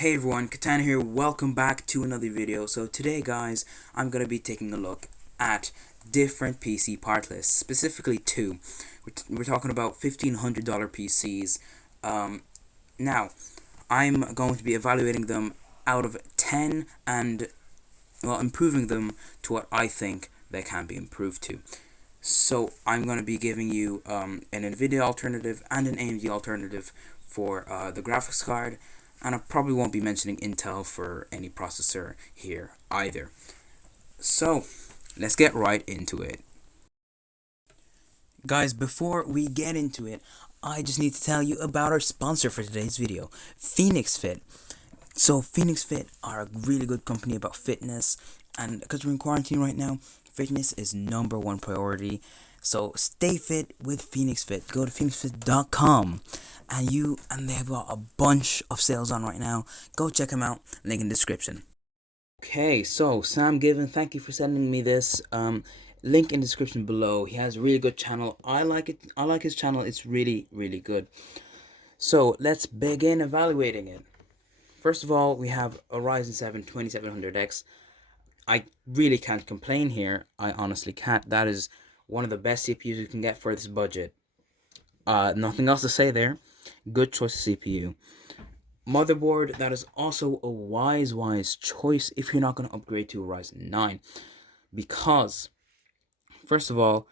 Hey everyone, Katana here, welcome back to another video. So today guys, I'm going to be taking a look at different PC part lists, specifically two. We're talking about $1,500 PCs. Now, I'm going to be evaluating them out of 10 and, well, improving them to what I think they can be improved to. So I'm going to be giving you an NVIDIA alternative and an AMD alternative for the graphics card, and I probably won't be mentioning Intel for any processor here either. So let's get right into it. Guys, before we get into it, I just need to tell you about our sponsor for today's video, Phoenix Fit. So Phoenix Fit are a really good company about fitness, and because we're in quarantine right now, fitness is #1 priority. So stay fit with Phoenix Fit. Go to phoenixfit.com and they have got a bunch of sales on right now. Go check them out. Link in the description. Okay, so Sam Given, thank you for sending me this. Link in the description below. He has a really good channel. I like it. I like his channel. It's really, really good. So let's begin evaluating it. First of all, we have a Ryzen 7 2700X. I really can't complain here. I honestly can't. That is one of the best CPUs you can get for this budget. Nothing else to say there. Good choice of CPU. Motherboard, that is also a wise choice if you're not going to upgrade to a Ryzen 9. Because, first of all,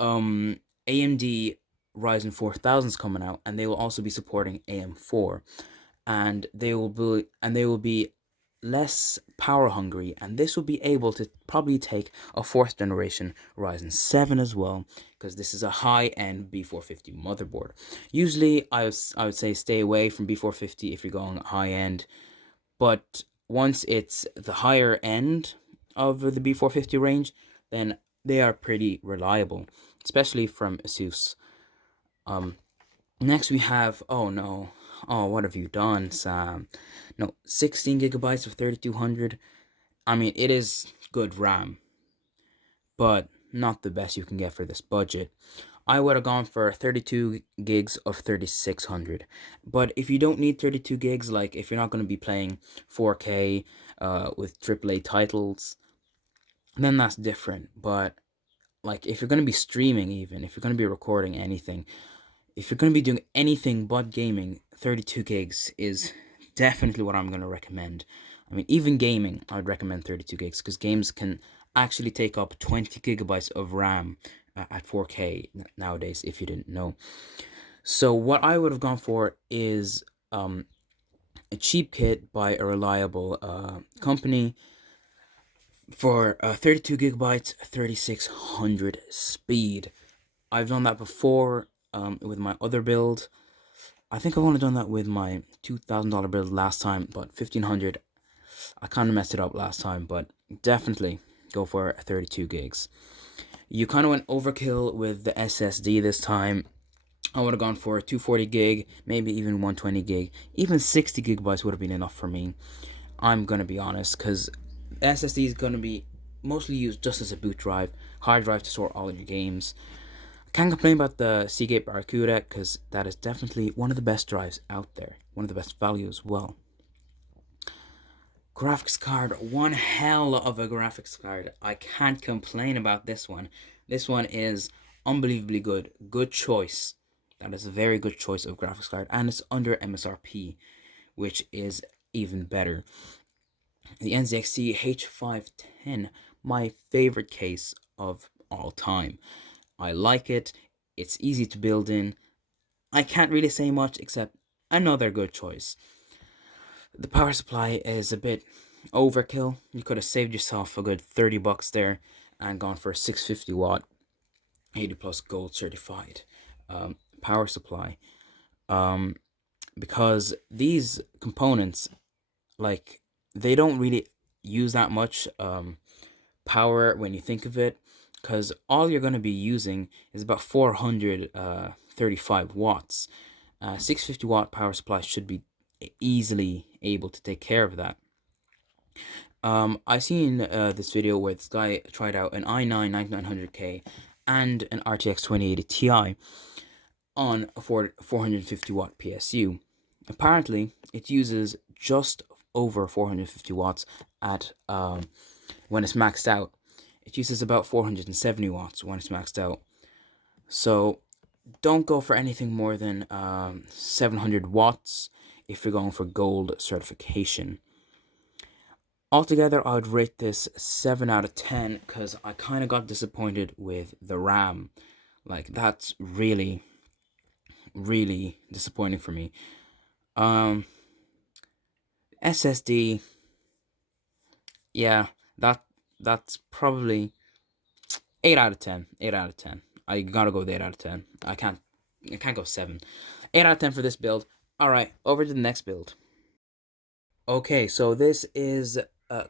AMD Ryzen 4000 is coming out, and they will also be supporting AM4. And they will be less power hungry, and this will be able to probably take a 4th generation Ryzen 7 as well, because this is a high-end B450 motherboard. Usually I would say stay away from B450 if you're going high-end, but once it's the higher end of the B450 range, then they are pretty reliable, especially from ASUS. Next we have, oh no, oh, what have you done, Sam? No, 16 gigabytes of 3200. I mean, it is good RAM, but not the best you can get for this budget. I would have gone for 32 gigs of 3600. But if you don't need 32 gigs, like if you're not going to be playing 4K with AAA titles, then that's different. But like if you're going to be streaming, even if you're going to be recording anything, if you're going to be doing anything but gaming, 32 gigs is definitely what I'm going to recommend. I mean, even gaming, I'd recommend 32 gigs because games can actually take up 20 gigabytes of RAM at 4K nowadays, if you didn't know. So what I would have gone for is a cheap kit by a reliable company for 32 gigabytes, 3600 speed. I've done that before with my other build. I think I've only done that with my $2,000 build last time, but 1500, I kind of messed it up last time, but definitely go for 32 gigs. You kind of went overkill with the SSD this time. I would have gone for 240 gig, maybe even 120 gig. Even 60 gigabytes would have been enough for me. I'm going to be honest, because SSD is going to be mostly used just as a boot drive, hard drive to store all of your games. Can't complain about the Seagate Barracuda because that is definitely one of the best drives out there. One of the best value as well. Graphics card, one hell of a graphics card. I can't complain about this one. This one is unbelievably good. Good choice. That is a very good choice of graphics card, and it's under MSRP, which is even better. The NZXT H510, my favorite case of all time. I like it. It's easy to build in. I can't really say much except another good choice. The power supply is a bit overkill. You could have saved yourself a good 30 bucks there and gone for a 650 watt 80 plus gold certified power supply. Because these components, like, they don't really use that much power when you think of it, because all you're going to be using is about 435 watts. 650 watt power supply should be easily able to take care of that. I seen this video where this guy tried out an i9 9900K and an RTX 2080 Ti on a 450 watt PSU. Apparently, it uses just over 450 watts at when it's maxed out. It uses about 470 watts when it's maxed out. So don't go for anything more than 700 watts if you're going for gold certification. Altogether, I would rate this 7 out of 10 because I kind of got disappointed with the RAM. Like, that's really, really disappointing for me. SSD, yeah, that's probably 8 out of 10. 8 out of 10. I gotta go with 8 out of 10. I can't go 7. 8 out of 10 for this build. Alright, over to the next build. Okay, so this is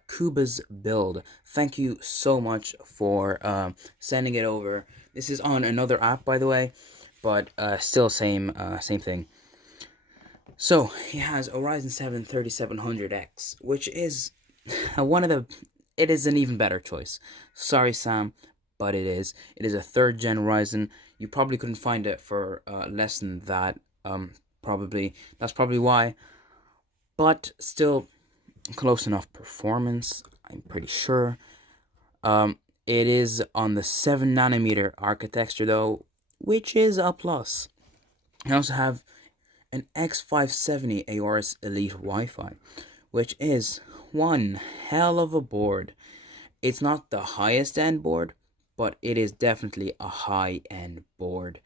Kuba's build. Thank you so much for sending it over. This is on another app, by the way, but still same thing. So he has a Ryzen 7 3700X, which is one of the. It is an even better choice. Sorry, Sam, but it is. It is a third gen Ryzen. You probably couldn't find it for less than that. Probably that's probably why. But still, close enough performance. I'm pretty sure. It is on the 7 nanometer architecture though, which is a plus. I also have an X570 Aorus Elite Wi-Fi, which is one hell of a board. It's not the highest end board, but it is definitely a high end board.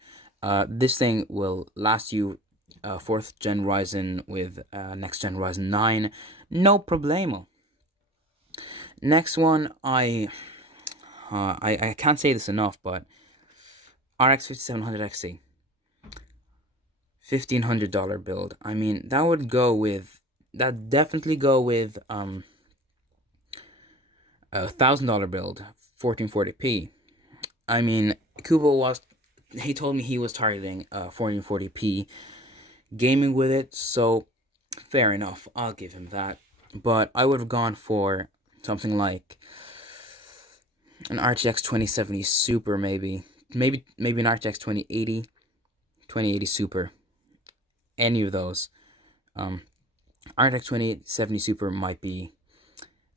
This thing will last you 4th gen Ryzen with next gen Ryzen 9, no problemo. Next one, I can't say this enough, but RX 5700 XC, $1,500 build. I mean, that definitely go with a $1,000 build, 1440p. I mean, he told me he was targeting 1440p gaming with it, so fair enough. I'll give him that. But I would have gone for something like an RTX 2070 Super, maybe an RTX 2080 Super. Any of those. RTX 2070 Super might be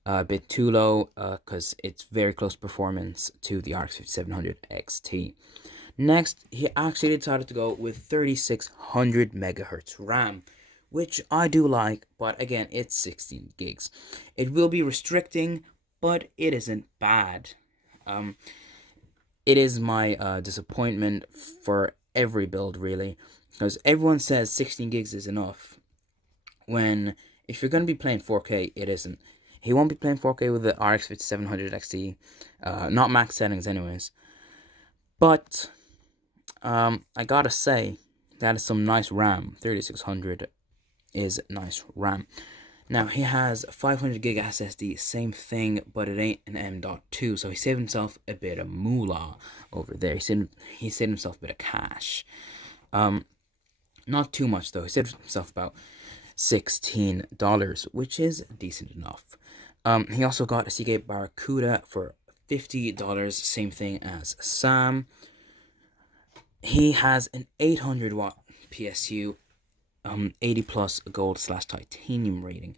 a bit too low because it's very close performance to the RX 5700 XT. Next, he actually decided to go with 3600 megahertz RAM, which I do like, but again, it's 16 gigs. It will be restricting, but it isn't bad. It is my disappointment for every build, really, because everyone says 16 gigs is enough, when if you're going to be playing 4K, it isn't. He won't be playing 4K with the RX 5700 XT, not max settings anyways. But I gotta say, that is some nice RAM. 3600 is nice RAM. Now, he has 500 gig SSD, same thing, but it ain't an M.2, so he saved himself a bit of moolah over there. He saved himself a bit of cash. Not too much, though. He saved himself about $16, which is decent enough. He also got a Seagate Barracuda for $50, same thing as Sam. He has an 800 watt PSU, 80 plus gold / titanium rating.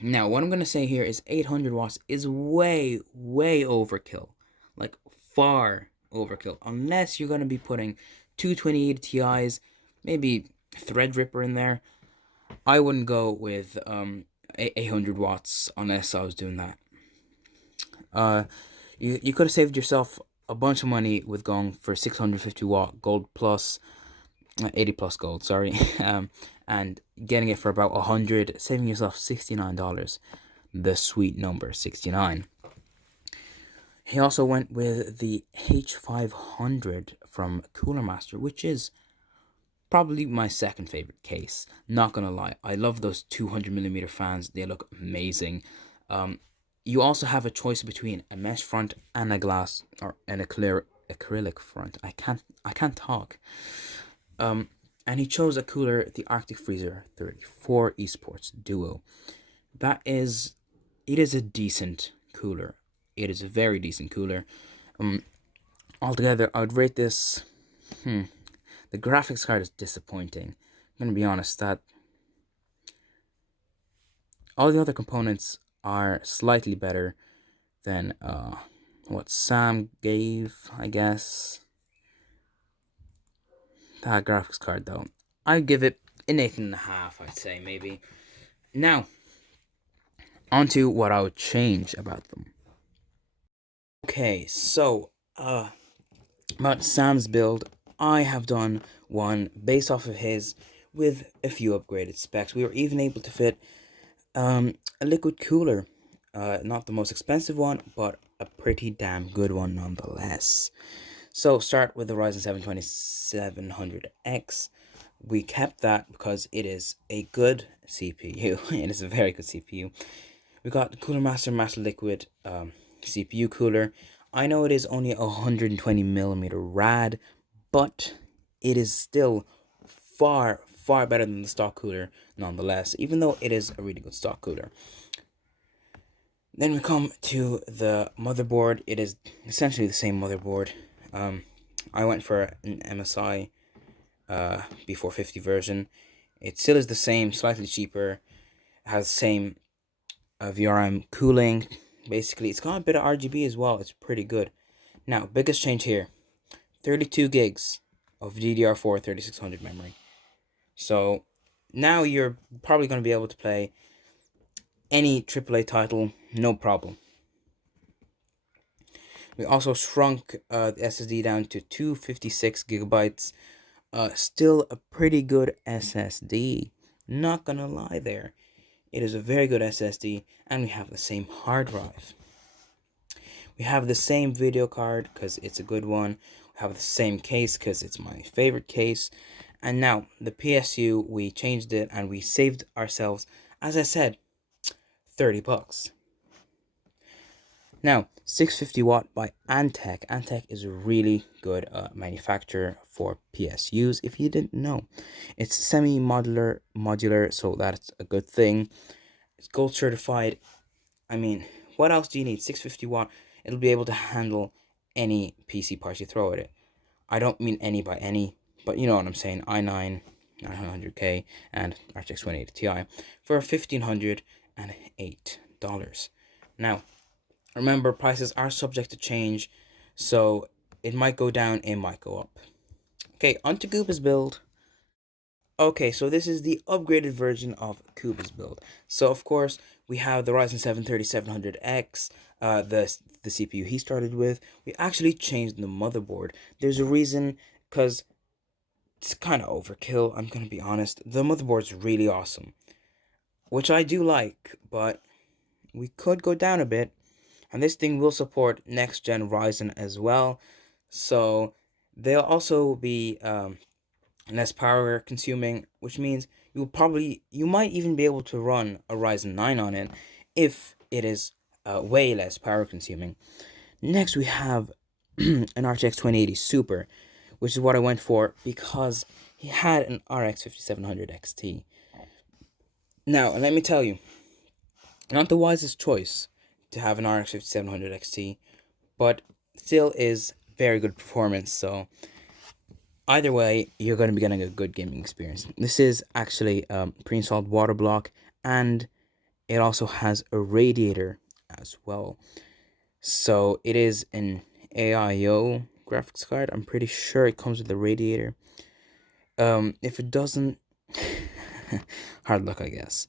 Now what I'm gonna say here is 800 watts is way overkill, like far overkill. Unless you're gonna be putting two 2080 Ti's, maybe Threadripper in there. I wouldn't go with 800 watts unless I was doing that. You could have saved yourself a bunch of money with going for 650 watt gold plus 80 plus gold, sorry, and getting it for about 100, saving yourself $69. The sweet number 69. He also went with the H500 from Cooler Master, which is probably my second favorite case. Not gonna lie, I love those 200mm fans. They look amazing. You also have a choice between a mesh front and a glass or an acrylic front. I can't talk. And he chose a cooler, the Arctic Freezer 34 Esports Duo. It is a decent cooler. It is a very decent cooler. Altogether, I would rate this. The graphics card is disappointing gonna be honest that all the other components are slightly better than what Sam gave, I guess. That graphics card though, I'd give it an 8.5, I'd say maybe. Now, onto what I would change about them. Okay, so about Sam's build, I have done one based off of his with a few upgraded specs. We were even able to fit a liquid cooler, not the most expensive one, but a pretty damn good one nonetheless. So start with the Ryzen 7 2700X. We kept that because it is a good CPU. It is a very good CPU. We got the Cooler Master Liquid CPU cooler. I know it is only 120mm rad, but it is still far better than the stock cooler nonetheless, even though it is a really good stock cooler. Then we come to the motherboard. It is essentially the same motherboard. I went for an MSI B450 version. It still is the same, slightly cheaper. Has the same VRM cooling. Basically, it's got a bit of RGB as well. It's pretty good. Now, biggest change here: 32 gigs of DDR4 3600 memory. So now you're probably going to be able to play any AAA title, no problem. We also shrunk the SSD down to 256 gigabytes. Still a pretty good SSD. Not gonna lie there. It is a very good SSD, and we have the same hard drive. We have the same video card because it's a good one. We have the same case because it's my favorite case. And now the PSU, we changed it and we saved ourselves, as I said, $30. Now, 650 watt by Antec. Antec is a really good manufacturer for PSUs, if you didn't know. It's modular, so that's a good thing. It's gold certified. I mean, what else do you need? 650 watt. It'll be able to handle any PC parts you throw at it. I don't mean any by any, but you know what I'm saying. i9 900K and RTX 2080 Ti for $1,508. Now, remember, prices are subject to change, so it might go down, it might go up. Okay, onto Koopa's build. Okay, so this is the upgraded version of Koopa's build. So of course we have the Ryzen 7 3700X, the CPU he started with. We actually changed the motherboard. There's a reason, because it's kind of overkill. I'm gonna be honest. The motherboard's really awesome, which I do like, but we could go down a bit. And this thing will support next gen Ryzen as well, so they'll also be less power consuming, which means you might even be able to run a Ryzen 9 on it if it is way less power consuming. Next, we have an RTX 2080 Super, which is what I went for because he had an RX 5700 XT. Now, let me tell you, not the wisest choice to have an RX 5700 XT, but still is very good performance. So either way, you're going to be getting a good gaming experience. This is actually pre-installed water block, and it also has a radiator as well. So it is an AIO graphics card. I'm pretty sure it comes with a radiator. If it doesn't, hard luck, I guess.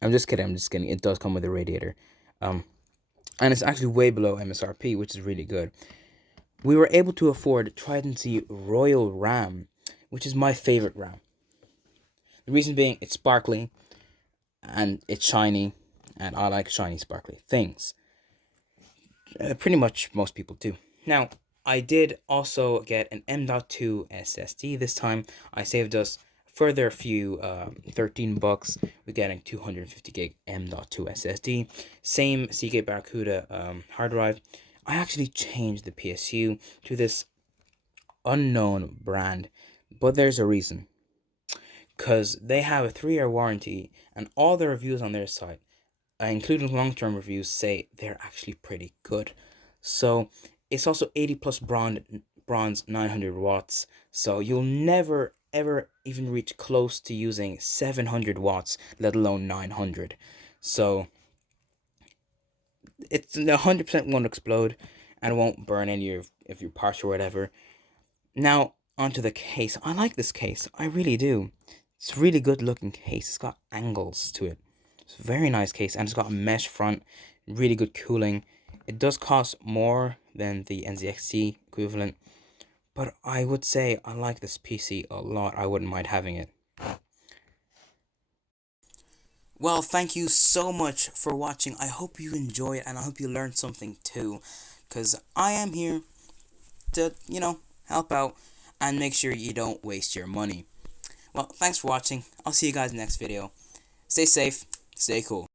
I'm just kidding. It does come with a radiator. And it's actually way below MSRP, which is really good. We were able to afford Trident Z Royal RAM, which is my favorite RAM. The reason being, it's sparkly, and it's shiny, and I like shiny, sparkly things. Pretty much most people do. Now, I did also get an M.2 SSD this time. I saved us further few $13. We're getting 250 gig M.2 SSD. Same Seagate Barracuda hard drive. I actually changed the PSU to this unknown brand, but there's a reason. Because they have a 3-year warranty, and all the reviews on their site, including long-term reviews, say they're actually pretty good. So it's also 80 plus bronze 900 watts, so you'll never ever even reach close to using 700 watts, let alone 900. So it's 100% won't explode and won't burn any of your parts or whatever. Now, onto the case. I like this case. I really do. It's a really good looking case. It's got angles to it. It's a very nice case, and it's got a mesh front, really good cooling. It does cost more than the NZXT equivalent, but I would say I like this PC a lot. I wouldn't mind having it. Well, thank you so much for watching. I hope you enjoy it, and I hope you learned something too, because I am here to, help out and make sure you don't waste your money. Well, thanks for watching. I'll see you guys next video. Stay safe, stay cool.